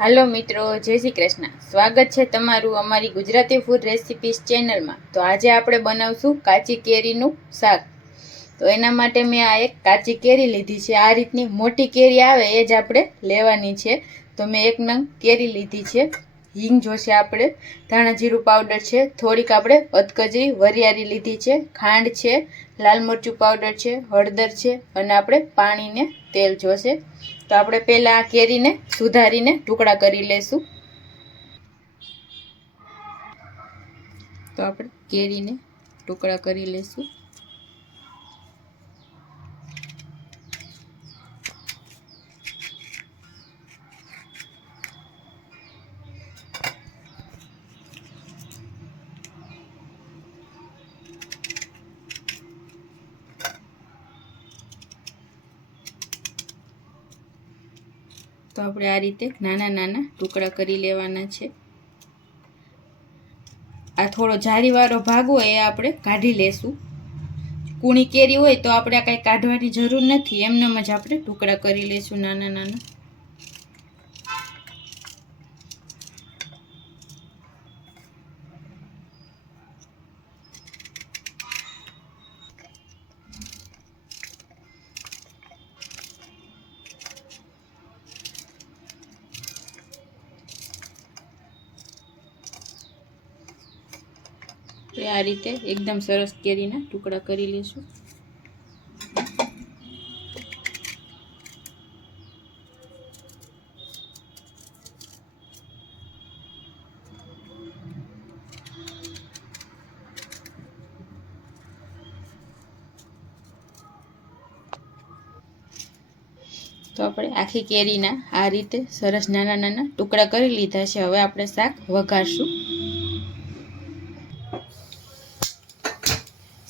હાલો મિત્રો, જય શ્રી કૃષ્ણ. સ્વાગત છે તમારું અમારી ગુજરાતી ફૂડ રેસિપીસ ચેનલમાં તો આજે આપણે બનાવશું કાચી કેરીનું શાક. તો એના માટે મેં આ એક કાચી કેરી લીધી છે. આ રીતની મોટી કેરી આવે એ જ આપણે લેવાની છે. તો મેં એક નંગ કેરી લીધી છે. હિંગ જોશે આપણે. ધાણા જીરું પાવડર છે. થોડીક આપણે અધકજી વરિયાળી લીધી છે. ખાંડ છે. લાલ મરચું પાવડર છે. હળદર છે. અને આપણે પાણીને તેલ જોશે. તો આપણે પહેલાં આ કેરીને સુધારીને ટુકડા કરી લેશું. તો આપણે કેરીને ટુકડા કરી લેશું. તો આપણે આ રીતે નાના નાના ટુકડા કરી લેવાના છે. આ થોડો જારીવાળો ભાગ હોય એ આપણે કાઢી લેશું. કૂણી કેરી હોય તો આપણે કાંઈ કાઢવાની જરૂર નથી. એમનેમ જ આપણે ટુકડા કરી લેશું નાના નાના. તો આ રીતે એકદમ સરસ કેરીના ટુકડા કરી લેશું. તો આપણે આખી કેરીના આ રીતે સરસ નાના નાના ટુકડા કરી લીધા છે. હવે આપણે શાક વઘારશું.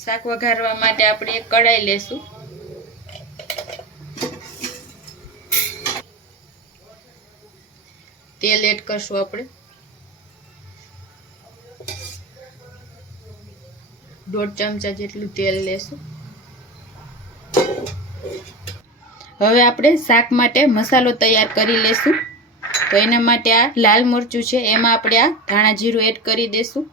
શાક વઘારવા માટે આપણે એક કઢાઈ લેશું. તેલ એડ કરશું આપણે. દોઢ ચમચા જેટલું તેલ લેશું. હવે આપણે શાક માટે મસાલો તૈયાર કરી લેશું. તો એના માટે આ લાલ મરચું છે, એમાં આપણે આ ધાણા જીરું એડ કરી દેશું.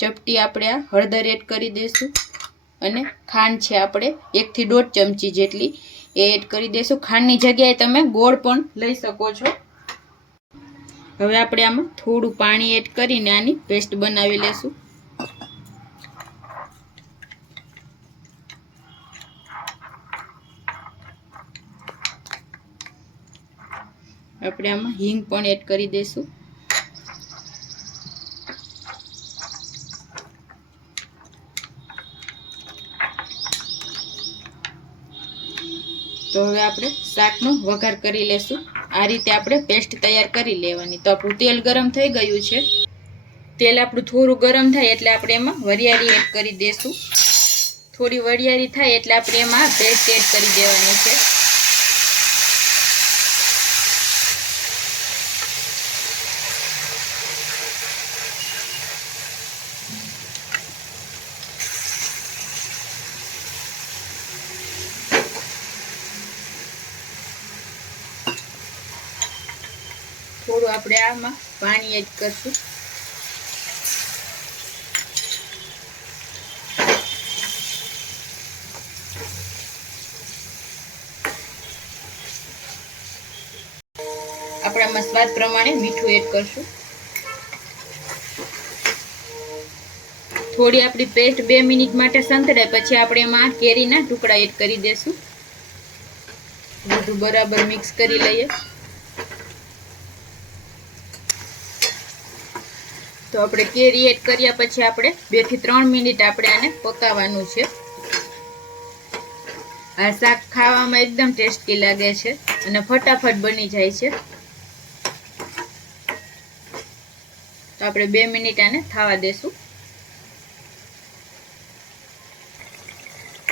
ચપટી આપણે આ હળદર એડ કરી દઈશું અને ખાંડ છે આપણે એકથી દોઢ ચમચી જેટલી એ એડ કરી દઈશું ખાંડની જગ્યાએ તમે ગોળ પણ લઈ શકો છો. હવે આપણે આમાં થોડું પાણી એડ કરીને આની પેસ્ટ બનાવી લેશું. આપણે આમાં હિંગ પણ એડ કરી દઈશું તો હવે આપણે શાકનો વઘાર કરી લેશું. આ રીતે આપણે પેસ્ટ તૈયાર કરી લેવાની. તો આપણું તેલ ગરમ થઈ ગયું છે. તેલ આપણું થોડું ગરમ થાય એટલે આપણે એમાં વરિયાળી એડ કરી દઈશું થોડી વરિયાળી થાય એટલે આપણે એમાં પેસ્ટ એડ કરી દેવાની છે. થોડું આપણે આમાં પાણી એડ કરશું. આપણે આમાં સ્વાદ પ્રમાણે મીઠું એડ કરશું. થોડી આપણી પેસ્ટ બે મિનિટ માટે સંતળાય, પછી આપણે એમાં કેરીના ટુકડા એડ કરી દેશું. બધું બરાબર મિક્સ કરી લઈએ. તો આપણે કેરી એડ કર્યા પછી આપણે બેથી ત્રણ મિનિટ આપણે આને પકાવવાનું છે. આ શાક ખાવામાં એકદમ ટેસ્ટી લાગે છે અને ફટાફટ બની જાય છે. તો આપણે બે મિનિટ આને થવા દેશું.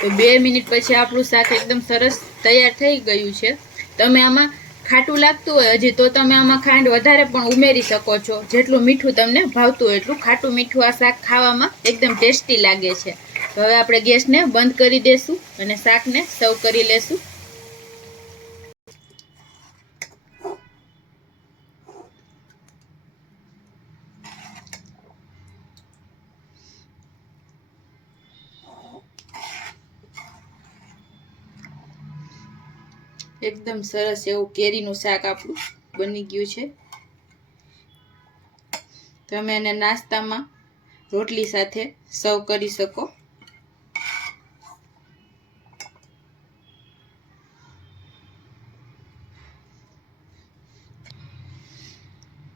તો બે મિનિટ પછી આપણું શાક એકદમ સરસ તૈયાર થઈ ગયું છે. તમે આમાં ખાટું લાગતું હોય હજી તો તમે આમાં ખાંડ વધારે પણ ઉમેરી શકો છો. જેટલું મીઠું તમને ભાવતું હોય એટલું ખાટું મીઠું આ શાક ખાવામાં એકદમ ટેસ્ટી લાગે છે. હવે આપણે ગેસને બંધ કરી દઈશું અને શાકને સર્વ કરી લેશું. એકદમ સરસ એવું કેરીનું શાક આપણું બની ગયું છે. તમે એને નાસ્તામાં રોટલી સાથે સર્વ કરી શકો.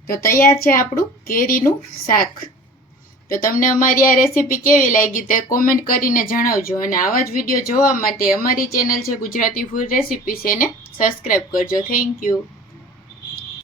તો તૈયાર છે આપણું કેરીનું શાક. તો તમને અમારી આ રેસીપી કેવી લાગી તે કોમેન્ટ કરીને જણાવજો અને આવા જ વીડિયો જોવા માટે અમારી ચેનલ છે ગુજરાતી ફૂડ રેસીપી છે એને સબસ્ક્રાઈબ કરજો. Thank you